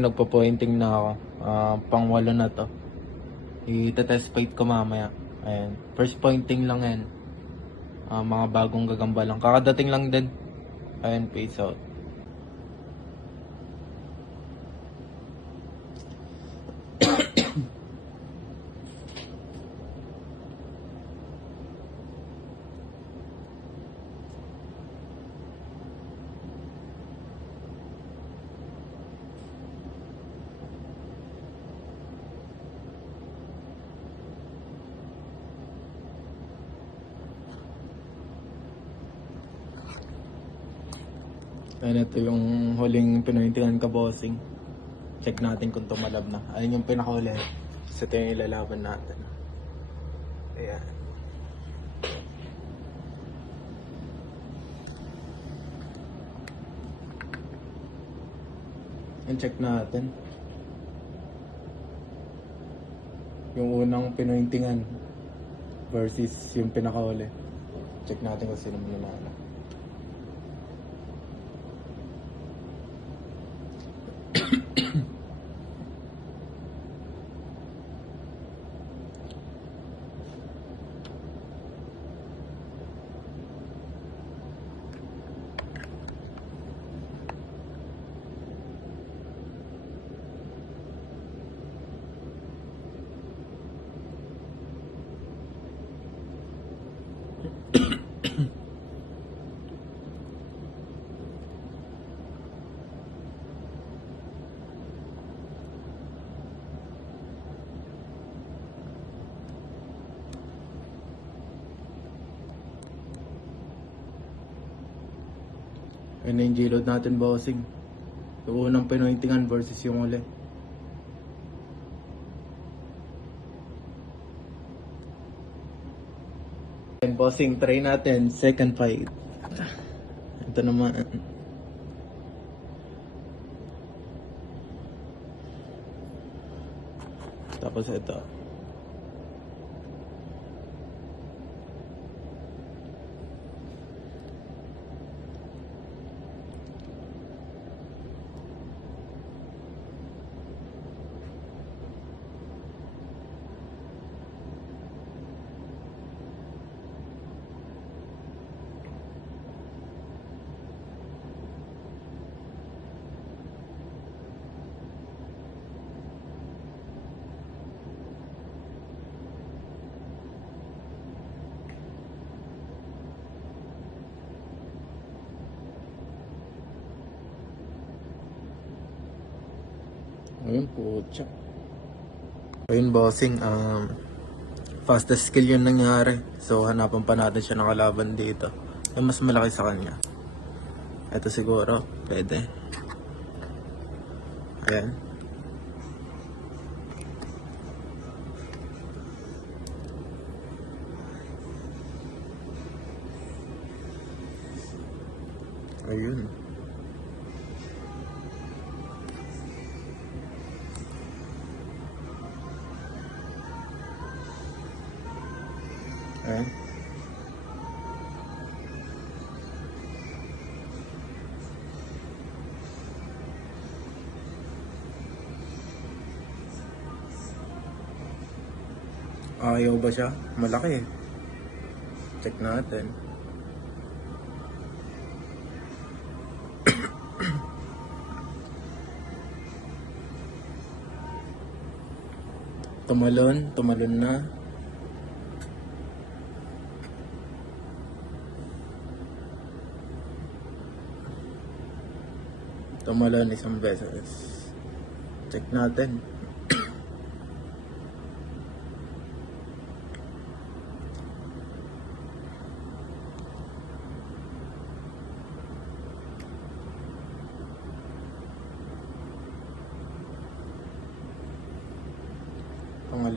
Nagpo-pointing na ako. Ah, pang walo na to. I-test fight ko mamaya. Ayan. First pointing lang yan. Ah, mga bagong gagamba lang. Kakadating lang din. Ayan, peace out. Ayan, ito yung huling pinunintingan ka, bossing. Check natin kung tumalab na. Ayun yung pinakahuli. Sa ito yung ilalaban natin. Ayan. Ayan, check natin. Yung unang pinunintingan versus yung pinakahuli. Check natin kung sino mananalo. Ayun na yung G-load natin, bossing. Yung unang pinointingan versus yung uli. Ayun, bossing, try natin. Second fight. Ito naman. Tapos ito. Ayun, putya. Ayun, bossing. Um, fastest skill yun nangyari. So, hanapan pa natin siya ng kalaban dito. Yung mas malaki sa kanya. Ito siguro, pwede. Ayan. Ayun. Ayaw ba siya? Malaki. Check natin. tumalon, tumalon na. Tumalon isang beses. Check natin.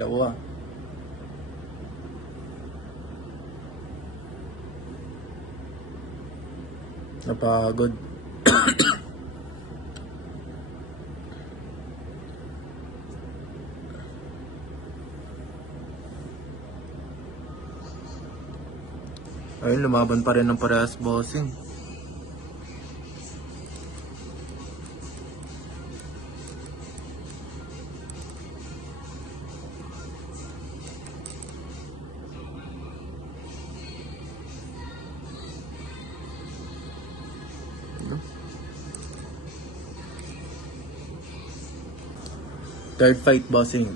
Pangalawa. Napagod. Ayun, lumaban pa rin ng parehas bossing. Third fight, bossing.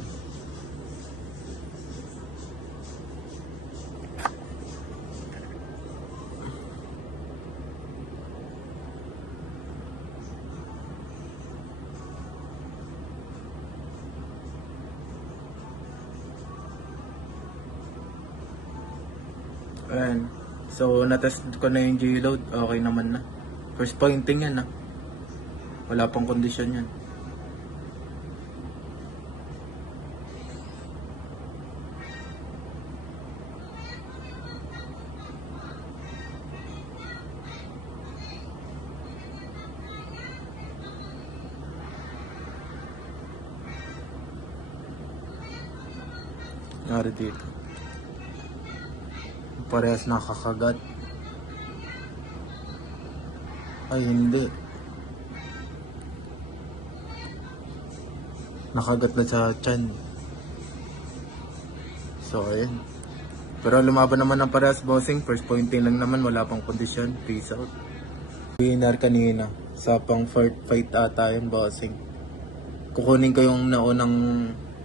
Ayan. So, natest ko na yung G-load. Okay naman na. First pointing yan, ah. Wala pang kondisyon yan. Nangyari dito. Parehas nakakagat. Ay, hindi. Nakagat na sa chan. So, ayun. Pero lumaban naman ng parehas bossing. First pointing lang naman. Wala pang kondisyon. Peace out. Winner kanina. Sa pang fight ata yung bossing. Kukunin ko yung naunang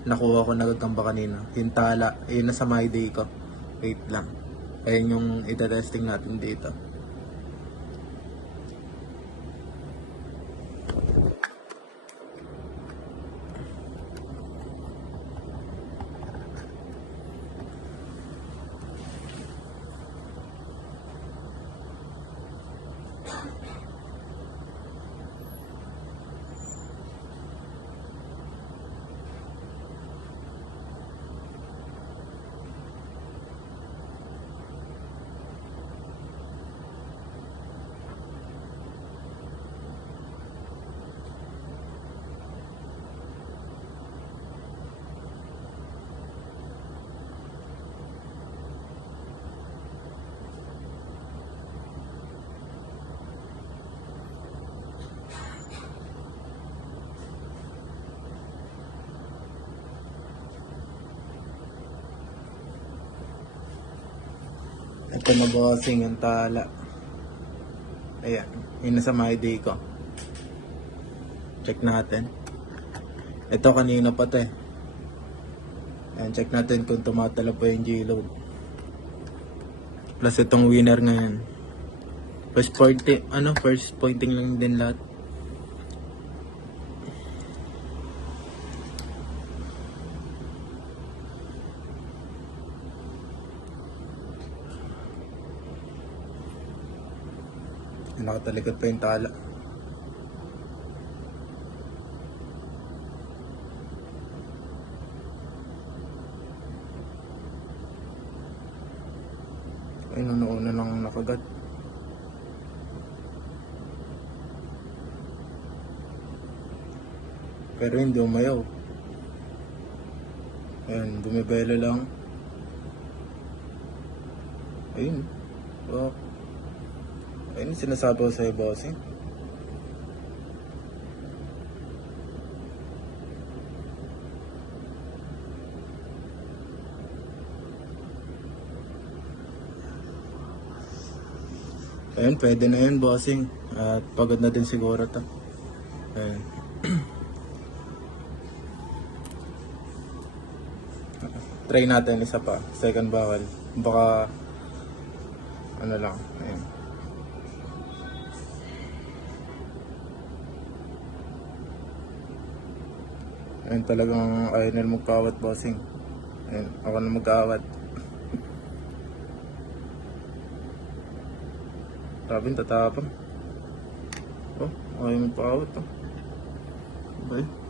nakuha ko nagagamba kanina. Yung tala. Yun na sa my day ko. Wait lang. Ayun yung itatesting natin dito. Ito na bossing yung tala. Ayan. Yun na sa my day ko. Check natin. Ito kanina pa to eh. Check natin kung tumatala pa yung G-load. Plus itong winner ngayon. First pointing, ano, first pointing lang din lahat. Nakatalikod pa yung tala. Ay, nanuuna lang nakagat. Pero hindi umayaw. Ayan, bumibelo lang. Ayun. Oh. Ayun, sinasabi ko sa'yo, bossing. Ayun, pwede na yun, bossing. At pagod na din siguro to. Ayun. Try natin isa pa. Second bawal. Baka ano lang. Ayun. Talagang ayaw nila magkawat, bossing. Ayun, ako na magkawat. Sabi, tatapang. Oh, ayaw magpakawat, oh. Bye.